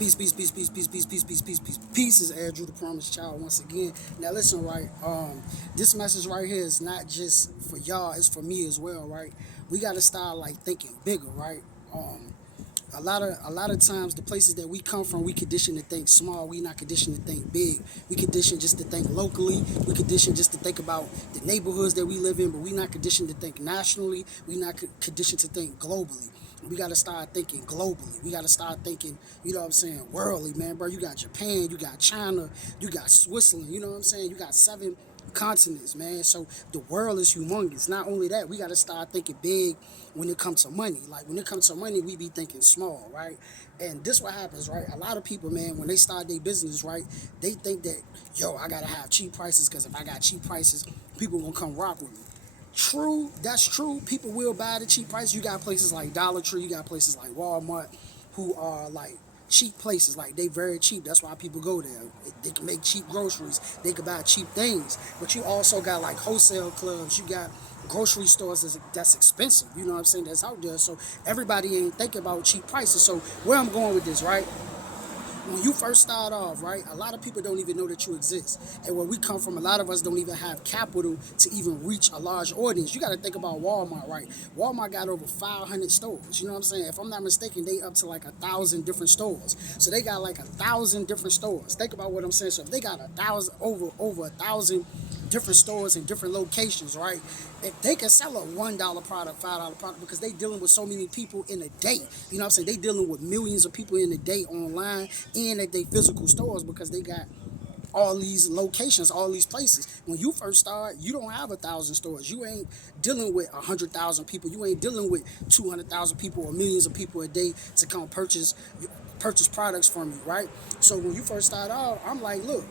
Peace, peace, peace, peace, peace, peace, peace, peace, peace, peace. Peace is Andrew, the promised child, once again. Now listen, right? This message right here is not just for y'all, it's for me as well, right? We gotta start like thinking bigger, right? A lot of times the places that we come from, we conditioned to think small. We not conditioned to think big. We conditioned just to think locally. We conditioned just to think about the neighborhoods that we live in, but we not conditioned to think nationally. We not conditioned to think globally. We got to start thinking globally. We got to start thinking, you know what I'm saying, worldly, man, bro. You got Japan, you got China, you got Switzerland, you know what I'm saying? You got 7 continents, man. So the world is humongous. Not only that, we got to start thinking big when it comes to money. Like when it comes to money, we be thinking small, right? And this what happens, right? A lot of people, man, when they start their business, right, they think that, yo, I got to have cheap prices because if I got cheap prices, people gonna come rock with me. True, that's true. People will buy at a cheap price. You got places like Dollar Tree, you got places like Walmart, who are like cheap places. Like they very cheap. That's why people go there. They can make cheap groceries. They can buy cheap things. But you also got like wholesale clubs. You got grocery stores that's expensive. You know what I'm saying? That's out there. So everybody ain't thinking about cheap prices. So where I'm going with this, right? When you first start off, right, a lot of people don't even know that you exist. And where we come from, a lot of us don't even have capital to even reach a large audience. You got to think about Walmart, right? Walmart got over 500 stores. You know what I'm saying? If I'm not mistaken, they up to like 1,000 different stores. So they got like 1,000 different stores. Think about what I'm saying. So if they got 1,000, over 1,000 different stores in different locations, right? If they can sell a $1 product, $5 product, because they dealing with so many people in a day. You know what I'm saying? They dealing with millions of people in a day online and at their physical stores because they got all these locations, all these places. When you first start, you don't have 1,000 stores. You ain't dealing with 100,000 people. You ain't dealing with 200,000 people or millions of people a day to come purchase products from you, right? So when you first start out, I'm like, look,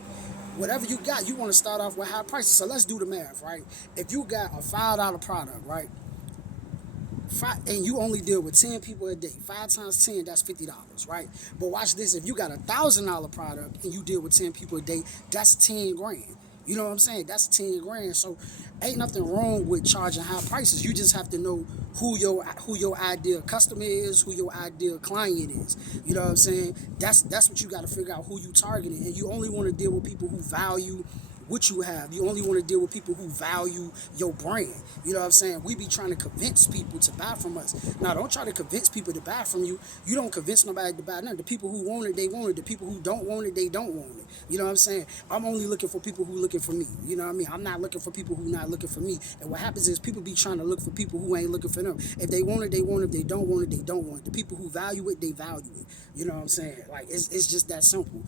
whatever you got, you want to start off with high prices. So let's do the math, right? If you got a $5 product, right? And you only deal with 10 people a day. 5 times 10, that's $50, right? But watch this. If you got $1,000 product and you deal with 10 people a day, that's 10 grand. You know what I'm saying? That's 10 grand. So ain't nothing wrong with charging high prices. You just have to know who your ideal customer is, who your ideal client is. You know what I'm saying? That's what you got to figure out, who you targeting. And you only want to deal with people who value what you have. You only want to deal with people who value your brand. You know what I'm saying? We be trying to convince people to buy from us. Now, don't try to convince people to buy from you. You don't convince nobody to buy nothing. The people who want it, they want it. The people who don't want it, they don't want it. You know what I'm saying? I'm only looking for people who looking for me. You know what I mean? I'm not looking for people who not looking for me. And what happens is people be trying to look for people who ain't looking for them. If they want it, they want it. If they don't want it, they don't want it. The people who value it, they value it. You know what I'm saying? Like, it's just that simple.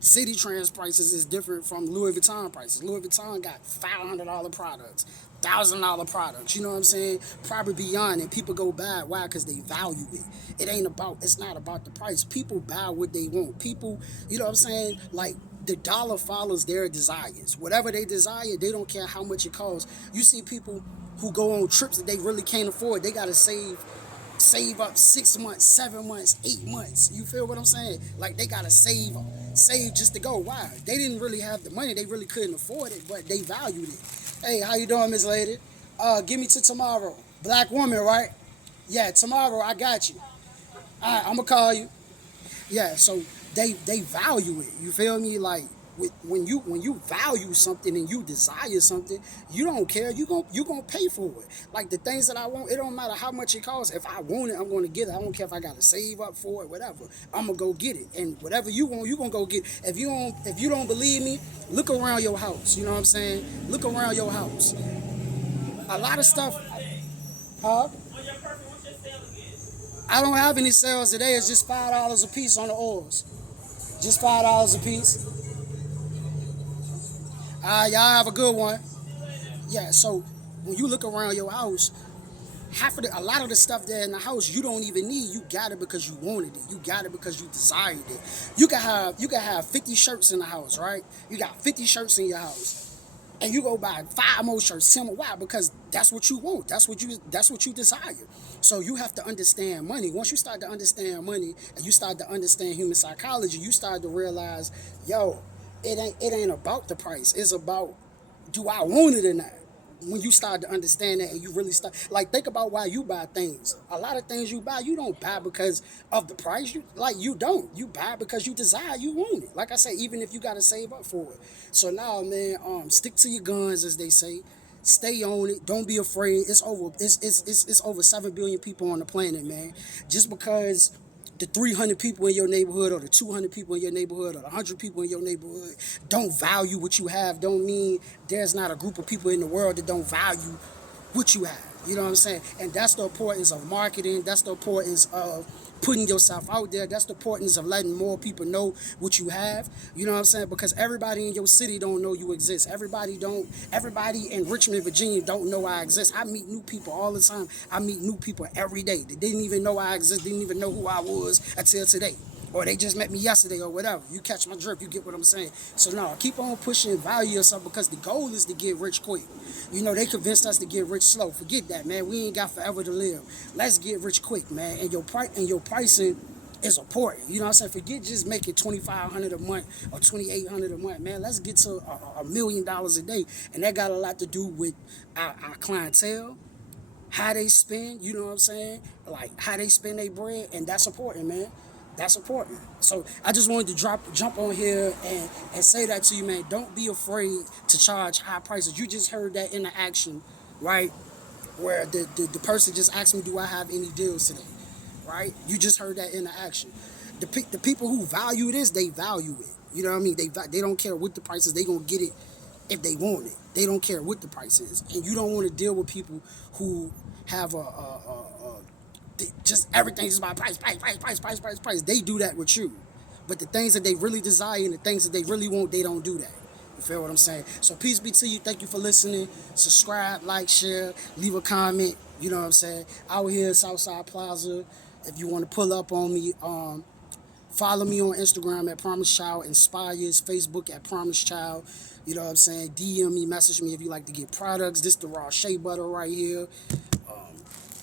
City Trends prices is different from Louis Vuitton prices. Louis Vuitton got $500 products, $1,000 products. You know what I'm saying? Probably beyond it. People go buy it. Why? Because they value it. It's not about the price. People buy what they want. People, you know what I'm saying? Like, the dollar follows their desires. Whatever they desire, they don't care how much it costs. You see people who go on trips that they really can't afford. They got to save up 6 months, 7 months, 8 months. You feel what I'm saying? Like they gotta save just to go. Why? They didn't really have the money. They really couldn't afford it, but they valued it. Hey, how you doing, Miss Lady? Give me to tomorrow. Black woman, right? Yeah, tomorrow I got you. All right, I'm gonna call you. Yeah, so they value it. You feel me? Like when you value something and you desire something, you don't care. You gonna pay for it. Like the things that I want, it don't matter how much it costs. If I want it, I'm gonna get it. I don't care if I gotta save up for it, whatever. I'm gonna go get it. And whatever you want, you gonna go get it. If you don't believe me, look around your house. You know what I'm saying? Look around your house. A lot of stuff, huh? I don't have any sales today. It's just $5 a piece on the oils. Just $5 a piece. Y'all have a good one. Yeah, so when you look around your house, a lot of the stuff there in the house you don't even need. You got it because you wanted it. You got it because you desired it. You can have 50 shirts in the house, right? You got 50 shirts in your house. And you go buy 5 more shirts, 10 more. Why? Because that's what you want. That's what you desire. So you have to understand money. Once you start to understand money and you start to understand human psychology, you start to realize, yo, it ain't about the price. It's about, do I want it or not? when you start to understand that and you really start, like, think about why you buy things. A lot of things you buy, you don't buy because of the price. You don't. You buy because you desire, you want it. Like I said, even if you got to save up for it. So now, man, stick to your guns, as they say. Stay on it. Don't be afraid. It's over 7 billion people on the planet, man. Just because the 300 people in your neighborhood or the 200 people in your neighborhood or the 100 people in your neighborhood don't value what you have, don't mean there's not a group of people in the world that don't value what you have. You know what I'm saying? And that's the importance of marketing. That's the importance of putting yourself out there. That's the importance of letting more people know what you have. You know what I'm saying? Because everybody in your city don't know you exist. Everybody in Richmond, Virginia don't know I exist. I meet new people all the time. I meet new people every day. They didn't even know I exist, didn't even know who I was until today. Or they just met me yesterday or whatever. You catch my drift, you get what I'm saying. So no, keep on pushing and value yourself, because the goal is to get rich quick. You know, they convinced us to get rich slow. Forget that, man. We ain't got forever to live. Let's get rich quick, man. And your pricing is important. You know what I'm saying? Forget just making $2,500 a month or $2,800 a month, man. Let's get to $1 million a day. And that got a lot to do with our clientele, how they spend, you know what I'm saying? Like how they spend their bread, and that's important, man. That's important. So I just wanted to jump on here and say that to you, man. Don't be afraid to charge high prices. You just heard that in the action, right? Where the person just asked me, do I have any deals today? Right? You just heard that in the action. The people who value this, they value it. You know what I mean? They don't care what the price is. They gonna get it if they want it. They don't care what the price is. And you don't want to deal with people who have just everything's about price. They do that with you. But the things that they really desire and the things that they really want, they don't do that. You feel what I'm saying? So peace be to you. Thank you for listening. Subscribe, like, share, leave a comment. You know what I'm saying? Out here at Southside Plaza. If you want to pull up on me, follow me on Instagram at Promise Child Inspires, Facebook at Promise Child. You know what I'm saying? DM me, message me if you like to get products. This the raw shea butter right here.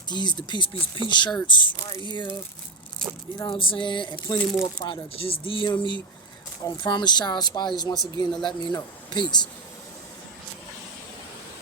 These the Peace shirts right here. You know what I'm saying? And plenty more products. Just DM me on Promise Child Inspires once again to let me know. Peace.